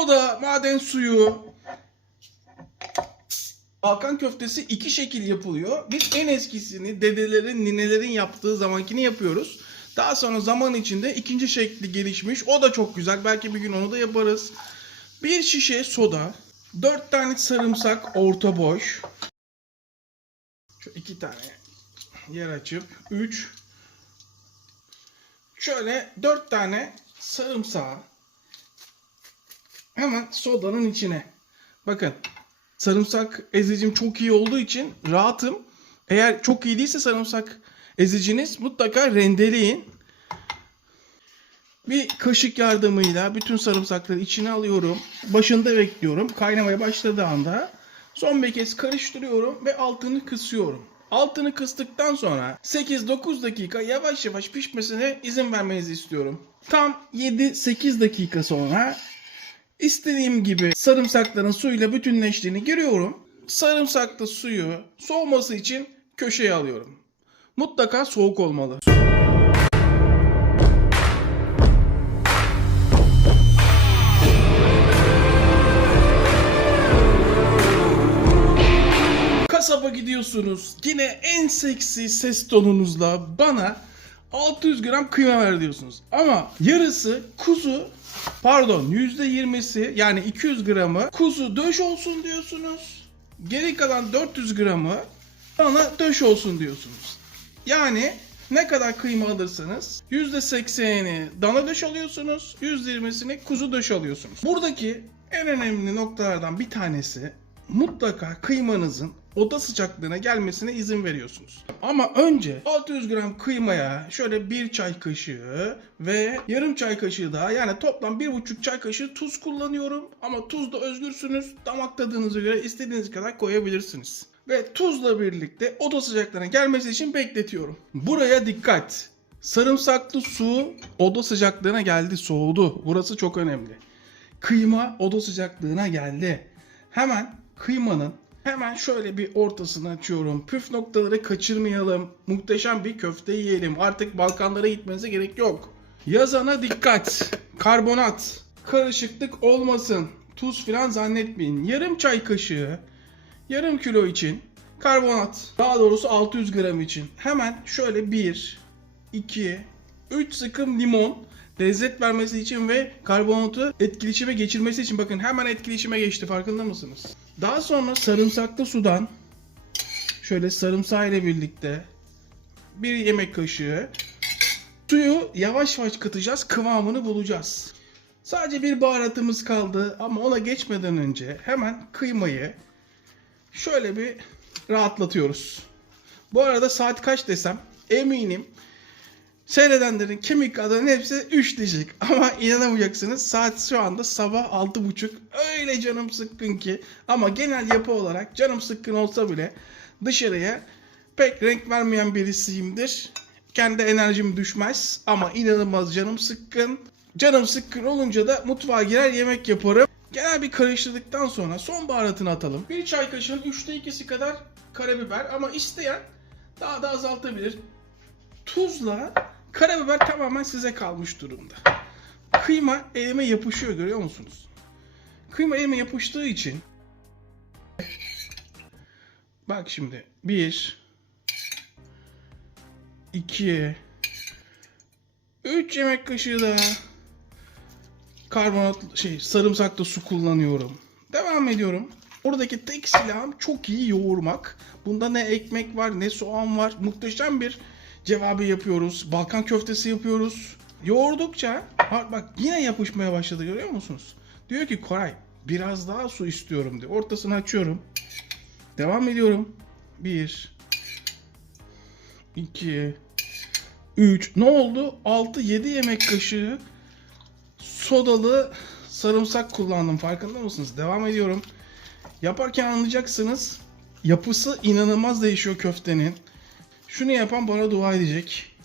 soda, maden suyu. Balkan köftesi iki şekil yapılıyor. Biz en eskisini dedelerin, ninelerin yaptığı zamankini yapıyoruz. Daha sonra zaman içinde ikinci şekli gelişmiş. O da çok güzel. Belki bir gün onu da yaparız. Bir şişe soda, 4 tane sarımsak orta boy. Şu 2 tane yer açıp 3. Şöyle 4 tane sarımsağı hemen sodanın içine. Bakın sarımsak ezicim çok iyi olduğu için rahatım. Eğer çok iyi değilse sarımsak eziciniz mutlaka rendeleyin. Bir kaşık yardımıyla bütün sarımsakları içine alıyorum. Başında bekliyorum. Kaynamaya başladığı anda son bir kez karıştırıyorum ve altını kısıyorum. Altını kıstıktan sonra 8-9 dakika yavaş yavaş pişmesine izin vermenizi istiyorum. Tam 7-8 dakika sonra istediğim gibi sarımsakların suyuyla bütünleştiğini görüyorum. Sarımsaklı suyu soğuması için köşeye alıyorum. Mutlaka soğuk olmalı. Kasaba gidiyorsunuz. Yine en seksi ses tonunuzla bana 600 gram kıyma ver diyorsunuz. Ama yarısı kuzu, pardon %20'si yani 200 gramı kuzu döş olsun diyorsunuz. Geri kalan 400 gramı bana döş olsun diyorsunuz. Yani ne kadar kıyma alırsanız %80'ini dana döş alıyorsunuz, %20'sini kuzu döş alıyorsunuz. Buradaki en önemli noktalardan bir tanesi mutlaka kıymanızın oda sıcaklığına gelmesine izin veriyorsunuz. Ama önce 600 gram kıymaya şöyle 1 çay kaşığı ve yarım çay kaşığı daha yani toplam 1,5 çay kaşığı tuz kullanıyorum. Ama tuzda özgürsünüz. Damak tadınıza göre istediğiniz kadar koyabilirsiniz. Ve tuzla birlikte oda sıcaklığına gelmesi için bekletiyorum. Buraya dikkat. Sarımsaklı su oda sıcaklığına geldi, soğudu. Burası çok önemli. Kıyma oda sıcaklığına geldi. Hemen kıymanın hemen şöyle bir ortasını açıyorum. Püf noktaları kaçırmayalım. Muhteşem bir köfte yiyelim. Artık Balkanlara gitmenize gerek yok. Yazana dikkat. Karbonat. Karışıklık olmasın. Tuz filan zannetmeyin. Yarım çay kaşığı, yarım kilo için karbonat. Daha doğrusu 600 gram için. Hemen şöyle 1, 2, 3 sıkım limon. Lezzet vermesi için ve karbonatı etkileşime geçirmesi için. Bakın hemen etkileşime geçti, farkında mısınız? Daha sonra sarımsaklı sudan şöyle sarımsağı ile birlikte 1 yemek kaşığı suyu yavaş yavaş katacağız, kıvamını bulacağız. Sadece bir baharatımız kaldı ama ona geçmeden önce hemen kıymayı şöyle bir rahatlatıyoruz. Bu arada saat kaç desem eminim seyredenlerin kemik kadının hepsi 3 diyecek. Ama inanamayacaksınız. Saat şu anda sabah 6.30. Öyle canım sıkkın ki. Ama genel yapı olarak canım sıkkın olsa bile dışarıya pek renk vermeyen birisiyimdir. Kendi enerjim düşmez. Ama inanılmaz canım sıkkın. Canım sıkkın olunca da mutfağa girer yemek yaparım. Genel bir karıştırdıktan sonra son baharatını atalım. 1 çay kaşığının 3'te 2'si kadar karabiber. Ama isteyen daha da azaltabilir. Tuzla karabiber tamamen size kalmış durumda. Kıyma elime yapışıyor, görüyor musunuz? Kıyma elime yapıştığı için bak şimdi 1 2 3 yemek kaşığı daha karbonat sarımsaklı su kullanıyorum. Devam ediyorum. Oradaki tek silahım çok iyi yoğurmak. Bunda ne ekmek var ne soğan var. Muhteşem bir cevabı yapıyoruz. Balkan köftesi yapıyoruz. Yoğurdukça bak yine yapışmaya başladı, görüyor musunuz? Diyor ki Koray biraz daha su istiyorum diyor. Ortasını açıyorum. Devam ediyorum. 1 2 3 ne oldu? 6-7 yemek kaşığı sodalı sarımsak kullandım. Farkında mısınız? Devam ediyorum. Yaparken anlayacaksınız. Yapısı inanılmaz değişiyor köftenin. Şunu yapan bana dua edecek.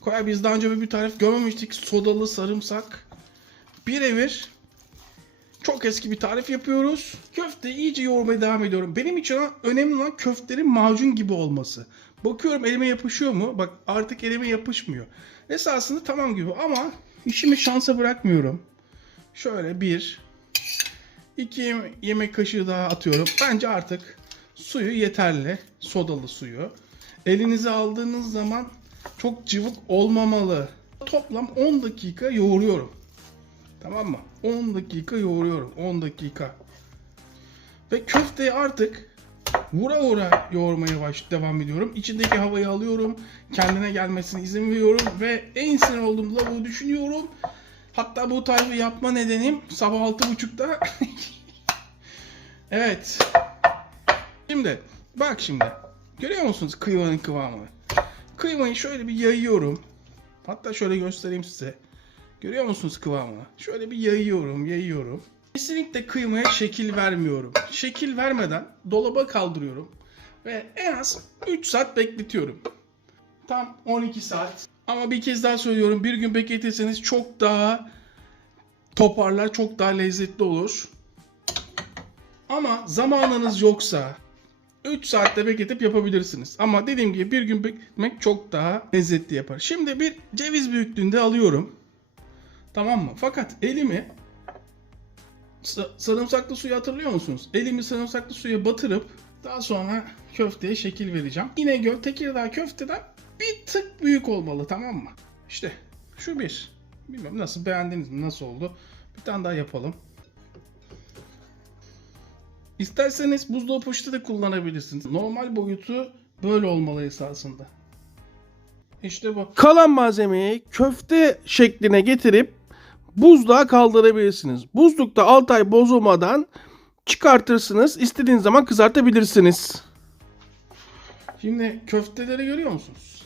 Koray biz daha önce bir tarif görmemiştik. Sodalı sarımsak. Birebir çok eski bir tarif yapıyoruz. Köfteyi iyice yoğurmaya devam ediyorum. Benim için önemli olan köftenin macun gibi olması. Bakıyorum elime yapışıyor mu? Bak artık elime yapışmıyor. Esasında tamam gibi ama işimi şansa bırakmıyorum. Şöyle 1 2 yemek kaşığı daha atıyorum. Bence artık suyu yeterli. Sodalı suyu. Elinize aldığınız zaman çok cıvık olmamalı. Toplam 10 dakika yoğuruyorum. Tamam mı? 10 dakika yoğuruyorum. 10 dakika. Ve köfteyi artık vura vura yoğurmaya devam ediyorum. İçindeki havayı alıyorum. Kendine gelmesine izin veriyorum. Ve en sinir olduğumda bunu düşünüyorum. Hatta bu tarifi yapma nedenim sabah 6.30'da. Evet. Şimdi bak şimdi. Görüyor musunuz kıymanın kıvamını? Kıymayı şöyle bir yayıyorum. Hatta şöyle göstereyim size. Görüyor musunuz kıvamını? Şöyle bir yayıyorum. Kesinlikle kıymaya şekil vermiyorum. Şekil vermeden dolaba kaldırıyorum. Ve en az 3 saat bekletiyorum. Tam 12 saat. Ama bir kez daha söylüyorum. Bir gün bekletirseniz çok daha toparlar, çok daha lezzetli olur. Ama zamanınız yoksa 3 saatte bekletip yapabilirsiniz. Ama dediğim gibi bir gün bekletmek çok daha lezzetli yapar. Şimdi bir ceviz büyüklüğünde alıyorum. Tamam mı? Fakat elimi sarımsaklı suyu hatırlıyor musunuz? Elimi sarımsaklı suya batırıp daha sonra köfteye şekil vereceğim. İnegöl Tekirdağ köfteden bir tık büyük olmalı, tamam mı? İşte şu bir. Bilmiyorum nasıl, beğendiniz mi? Nasıl oldu? Bir tane daha yapalım. İsterseniz buzdolabı poşeti de kullanabilirsiniz. Normal boyutu böyle olmalı esasında. İşte bu. Kalan malzemeyi köfte şekline getirip buzluğa kaldırabilirsiniz. Buzlukta 6 ay bozulmadan çıkartırsınız. İstediğiniz zaman kızartabilirsiniz. Şimdi köfteleri görüyor musunuz?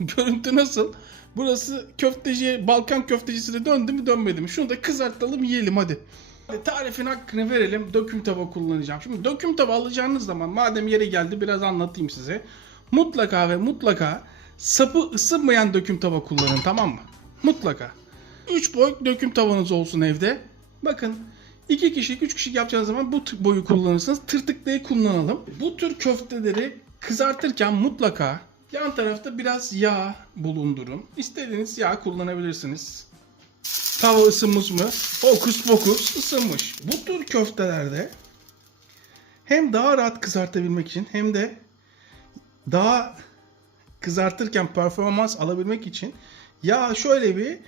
Görüntü nasıl? Burası köfteci, Balkan köftecisine döndü mü dönmedi mi? Şunu da kızartalım, yiyelim hadi. Tarifin hakkını verelim. Döküm tava kullanacağım. Şimdi döküm tava alacağınız zaman, madem yeri geldi, biraz anlatayım size. Mutlaka ve mutlaka sapı ısınmayan döküm tava kullanın, tamam mı? Mutlaka. 3 boy döküm tavanız olsun evde. Bakın 2 kişilik 3 kişilik yapacağınız zaman bu boyu kullanırsınız. Tırtıklıyı kullanalım. Bu tür köfteleri kızartırken mutlaka yan tarafta biraz yağ bulundurun. İstediğiniz yağ kullanabilirsiniz. Tava ısınmış mı? Hokus pokus ısınmış. Bu tür köftelerde hem daha rahat kızartabilmek için hem de daha kızartırken performans alabilmek için yağ şöyle bir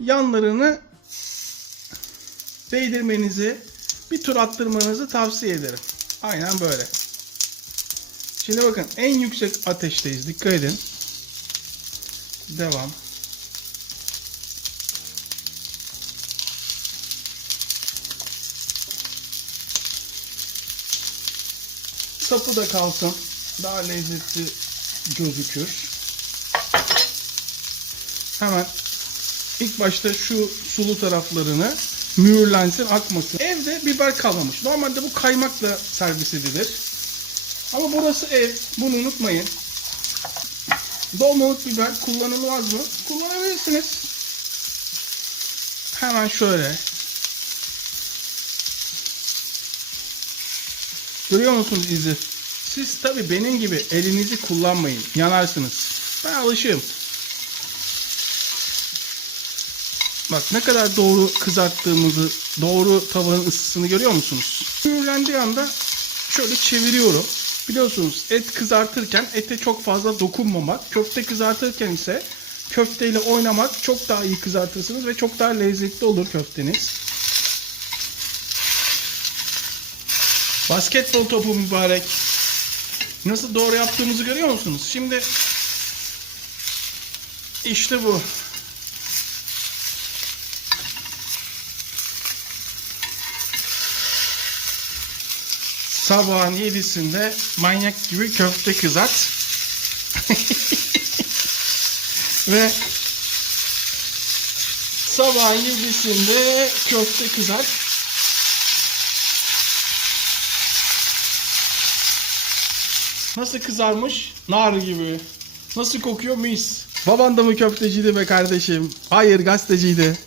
yanlarını değdirmenizi, bir tur attırmanızı tavsiye ederim. Aynen böyle. Şimdi bakın en yüksek ateşteyiz. Dikkat edin. Devam. Sapı da kalsın. Daha lezzetli gözükür. Hemen ilk başta şu sulu taraflarını mühürlensin, akmasın. Evde biber kalmamış. Normalde bu kaymakla servis edilir. Ama burası ev. Bunu unutmayın. Dolmalık biber kullanılmaz mı? Kullanabilirsiniz. Hemen şöyle. Görüyor musunuz izi? Siz tabii benim gibi elinizi kullanmayın. Yanarsınız. Ben alışığım. Bak ne kadar doğru kızarttığımızı, doğru tavanın ısısını görüyor musunuz? Mühürlendiği anda şöyle çeviriyorum. Biliyorsunuz et kızartırken ete çok fazla dokunmamak, köfte kızartırken ise köfteyle oynamak, çok daha iyi kızartırsınız ve çok daha lezzetli olur köfteniz. Basketbol topu mübarek. Nasıl doğru yaptığımızı görüyor musunuz? Şimdi işte bu. Sabahın 7'sinde manyak gibi köfte kızart. Ve sabahın 7'sinde köfte kızart. Nasıl kızarmış? Nar gibi. Nasıl kokuyor? Mis. Baban da mı köfteciydi be kardeşim? Hayır, gazeteciydi.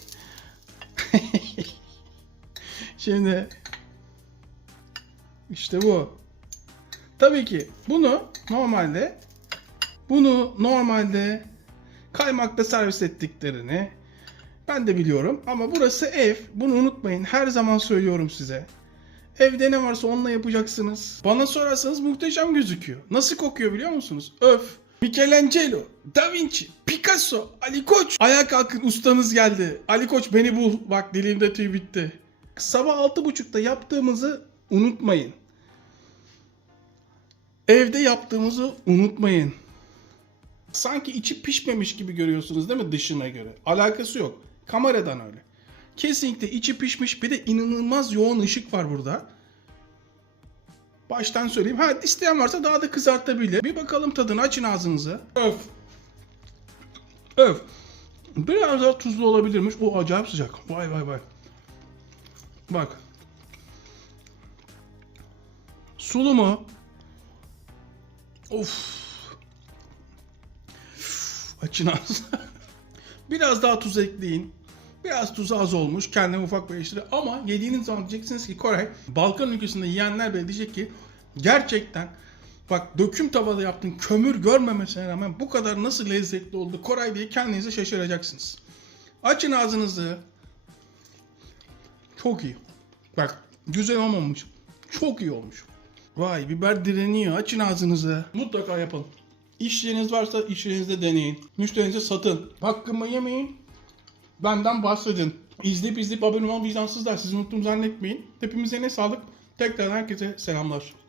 Şimdi işte bu. Tabii ki bunu normalde kaymakta servis ettiklerini, Ben de biliyorum ama burası ev. Bunu unutmayın. Her zaman söylüyorum size. Evde ne varsa onunla yapacaksınız. Bana sorarsanız muhteşem gözüküyor. Nasıl kokuyor biliyor musunuz? Öf. Michelangelo, Da Vinci, Picasso, Ali Koç. Ayağa kalkın, ustanız geldi. Ali Koç beni bul. Bak dilimde tüy bitti. Sabah 6.30'da yaptığımızı unutmayın. Evde yaptığımızı unutmayın. Sanki içi pişmemiş gibi görüyorsunuz değil mi dışına göre? Alakası yok. Kameradan öyle. Kesinlikle içi pişmiş, bir de inanılmaz yoğun ışık var burada. Baştan söyleyeyim. Ha, isteyen varsa daha da kızartabilir. Bir bakalım tadına, açın ağzınızı. Öf. Öf. Biraz daha tuzlu olabilirmiş. O acayip sıcak. Vay vay vay. Bak. Sulu mu? Of. Açın ağzını. Biraz daha tuz ekleyin. Biraz tuzu az olmuş. Kendime ufak bir eleştiri. Ama yediğiniz zaman diyeceksiniz ki Koray, Balkan ülkesinde yiyenler bile diyecek ki gerçekten bak döküm tavada yaptığın kömür görmemesine rağmen bu kadar nasıl lezzetli oldu Koray diye kendinize şaşıracaksınız. Açın ağzınızı. Çok iyi. Bak güzel olmamış. Çok iyi olmuş. Vay, biber direniyor. Açın ağzınızı. Mutlaka yapın. İş yeriniz varsa iş yerinizde deneyin. Müşterinize satın. Hakkımı yemeyin. Benden bahsedin. İzleyip abone olan vicdansızlar. Sizi unuttuğumu zannetmeyin. Hepimize ne sağlık. Tekrar herkese selamlar.